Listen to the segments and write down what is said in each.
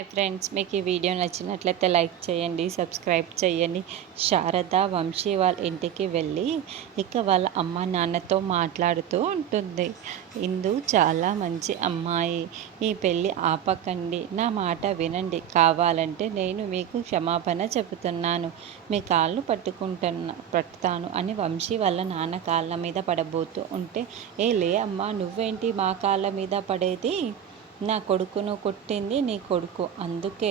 Friends, మీకు ఈ video నచ్చినట్లయితే లైక్ చేయండి, సబ్స్క్రైబ్ చేయండి. శారద వంశీ వాళ్ళ ఇంటికి వెళ్ళి ఇక వాళ్ళ అమ్మ నాన్నతో మాట్లాడుతూ ఉంటుంది. ఇందు చాలా మంచి అమ్మాయి, ఈ పెళ్ళి ఆపకండి, నా మాట వినండి, కావాలంటే నేను మీకు క్షమాపణ చెబుతున్నాను, మీ కాళ్ళు పట్టుతాను అని వంశీ వాళ్ళ నాన్న కాళ్ళ మీద పడబోతూ ఉంటే, లే అమ్మ, నువ్వేంటి మా కాళ్ళ మీద పడేది, నా కొడుకును కొట్టింది నీ కొడుకు, అందుకే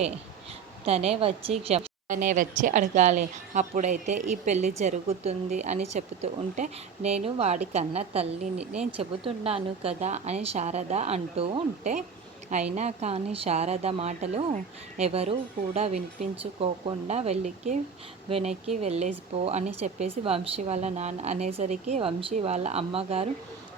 తనే వచ్చి అడగాలి, అప్పుడైతే ఈ పెళ్ళి జరుగుతుంది అని చెబుతూ ఉంటే, నేను వాడికన్నా తల్లిని, నేను చెబుతున్నాను కదా అని శారద అంటూ ఉంటే, అయినా కానీ శారద మాటలు ఎవరు కూడా వినిపించుకోకుండా వెనక్కి వెళ్ళేసిపో అని చెప్పేసి వంశీ వాళ్ళ నాన్న అనేసరికి వంశీ వాళ్ళ అమ్మగారు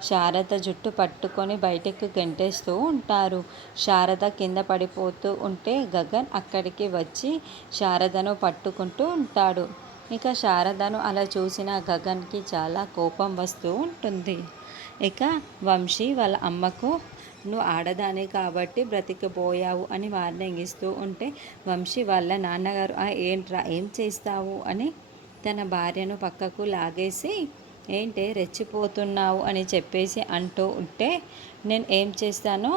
శారద జుట్టు పట్టుకొని బయటకు గెంటేస్తూ ఉంటారు. శారద కింద పడిపోతూ ఉంటే గగన్ అక్కడికి వచ్చి శారదను పట్టుకుంటూ ఉంటాడు. ఇక శారదను అలా చూసిన గగన్కి చాలా కోపం వస్తూ ఉంటుంది. ఇక వంశీ వాళ్ళ అమ్మకు, నువ్వు ఆడదాని కాబట్టి బ్రతికిపోయావు అని వార్నింగ్ ఇస్తూ ఉంటే, వంశీ వాళ్ళ నాన్నగారు ఏంట్రా ఏం చేస్తావు అని తన భార్యను పక్కకు లాగేసి, ఏంటే రెచ్చిపోతున్నావు అని చెప్పేసి అంటూ ఉంటే, నేను ఏం చేస్తానో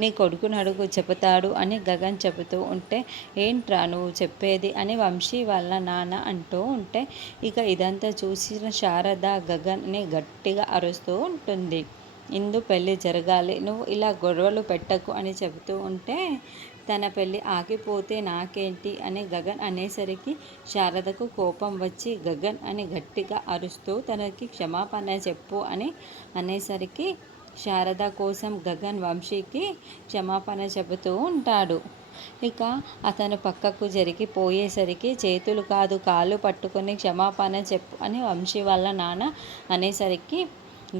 నీ కొడుకుని అడుగు చెబుతాడు అని గగన్ చెబుతూ ఉంటే, ఏంట్రా నువ్వు చెప్పేది అని వంశీ వాళ్ళ నాన్న అంటూ ఉంటే, ఇక ఇదంతా చూసిన శారద గగన్ని గట్టిగా అరుస్తూ ఉంటుంది. ఇందు పెళ్ళి జరగాలి, నువ్వు ఇలా గొడవలు పెట్టకు అని చెబుతూ ఉంటే, తన పెళ్ళి ఆగిపోతే నాకేంటి అని గగన్ అనేసరికి శారదకు కోపం వచ్చి, గగన్ అని గట్టిగా అరుస్తూ తనకి క్షమాపణ చెప్పు అని అనేసరికి శారద కోసం గగన్ వంశీకి క్షమాపణ చెబుతూ ఉంటాడు. ఇక అతను పక్కకు జరిగిపోయేసరికి, చేతులు కాదు కాళ్ళు పట్టుకొని క్షమాపణ చెప్పు అని వంశీ వాళ్ళ నాన్న అనేసరికి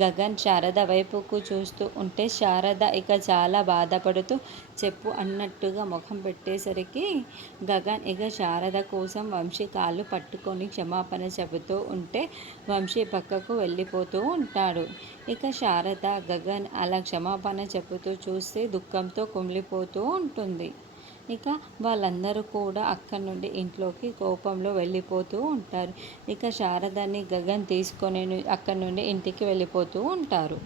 గగన్ శారద వైపుకు చూస్తూ ఉంటే, శారద ఇక చాలా బాధపడుతూ చెప్పు అన్నట్టుగా ముఖం పెట్టేసరికి గగన్ ఇక శారద కోసం వంశీ కాళ్ళు పట్టుకొని క్షమాపణ చెబుతూ ఉంటే వంశీ పక్కకు వెళ్ళిపోతూ ఉంటాడు. ఇక శారద గగన్ అలా క్షమాపణ చెబుతూ చూస్తే దుఃఖంతో కుమిలిపోతూ ఉంటుంది. ఇక వాళ్ళందరూ కూడా అక్కడి నుండి ఇంట్లోకి కోపంలో వెళ్ళిపోతూ ఉంటారు. ఇక శారదని గగన్ తీసుకొని అక్కడి నుండి ఇంటికి వెళ్ళిపోతూ ఉంటారు.